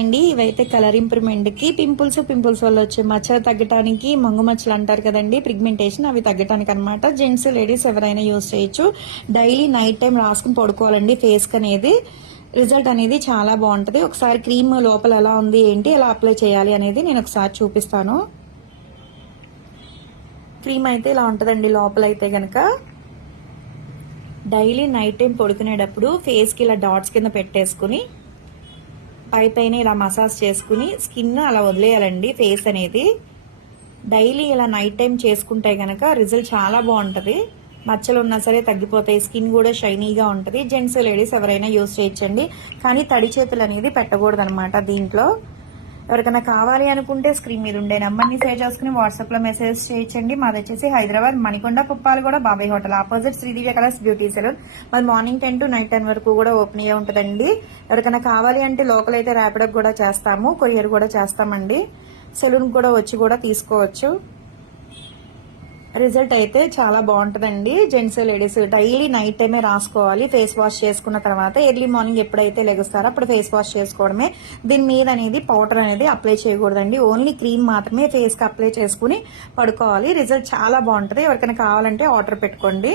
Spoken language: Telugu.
అండి ఇవైతే కలర్ ఇంప్రూవ్మెంట్ కి పింపుల్స్ వల్ల వచ్చే మచ్చలు తగ్గడానికి, మంగు మచ్చలు అంటారు కదండి, పిగ్మెంటేషన్, అవి తగ్గడానికి అనమాట. జెంట్స్ లేడీస్ ఎవరైనా యూజ్ చేయొచ్చు. డైలీ నైట్ టైం రాసుకుని పడుకోవాలండి ఫేస్ కి అనేది. రిజల్ట్ అనేది చాలా బాగుంటది. ఒకసారి క్రీమ్ లోపల ఎలా ఉంది ఏంటి, ఎలా అప్లై చేయాలి అనేది నేను ఒకసారి చూపిస్తాను. క్రీమ్ అయితే ఇలా ఉంటదండి లోపల అయితే గనక. డైలీ నైట్ టైం పడుకునేటప్పుడు ఫేస్ కి ఇలా డాట్స్ కింద పెట్టేసుకుని పైన ఇలా మసాజ్ చేసుకుని స్కిన్ అలా వదిలేయాలండి. ఫేస్ అనేది డైలీ ఇలా నైట్ టైం చేసుకుంటే గనక రిజల్ట్ చాలా బాగుంటది. మచ్చలు ఉన్నా సరే తగ్గిపోతాయి, స్కిన్ కూడా షైనీగా ఉంటుంది. జెంట్స్ లేడీస్ ఎవరైనా యూజ్ చేయొచ్చండి, కానీ తడి చేతులు అనేది పెట్టకూడదు అనమాట దీంట్లో. ఎవరికైనా కావాలి అనుకుంటే స్క్రీన్ మీద ఉండే నెంబర్ని సేవ్ చేసుకుని వాట్సాప్ లో మెసేజ్ చేయొచ్చండి. మాది వచ్చేసి Hyderabad Manikonda Puppalaguda Babai hotel opposite Sridivya colours beauty salon. మరి మార్నింగ్ 10 to నైట్ 10 వరకు కూడా ఓపెన్ అయ్యే ఉంటుందండి. ఎవరికైనా కావాలి అంటే లోకల్ అయితే ర్యాపిడో కూడా చేస్తాము, కొరియర్ కూడా చేస్తామండి. సెలూన్ కూడా వచ్చి కూడా తీసుకోవచ్చు. రిజల్ట్ అయితే చాలా బాగుంటుందండి. జెంట్స్ లేడీస్ డైలీ నైట్ టైమే రాసుకోవాలి. ఫేస్ వాష్ చేసుకున్న తర్వాత ఎర్లీ మార్నింగ్ ఎప్పుడైతే లెగుస్తారో అప్పుడు ఫేస్ వాష్ చేసుకోవడమే. దీని మీద అనేది పౌడర్ అనేది అప్లై చేయకూడదండి. ఓన్లీ క్రీమ్ మాత్రమే ఫేస్ కి అప్లై చేసుకుని పడుకోవాలి. రిజల్ట్ చాలా బాగుంటుంది. ఎవరికైనా కావాలంటే ఆర్డర్ పెట్టుకోండి.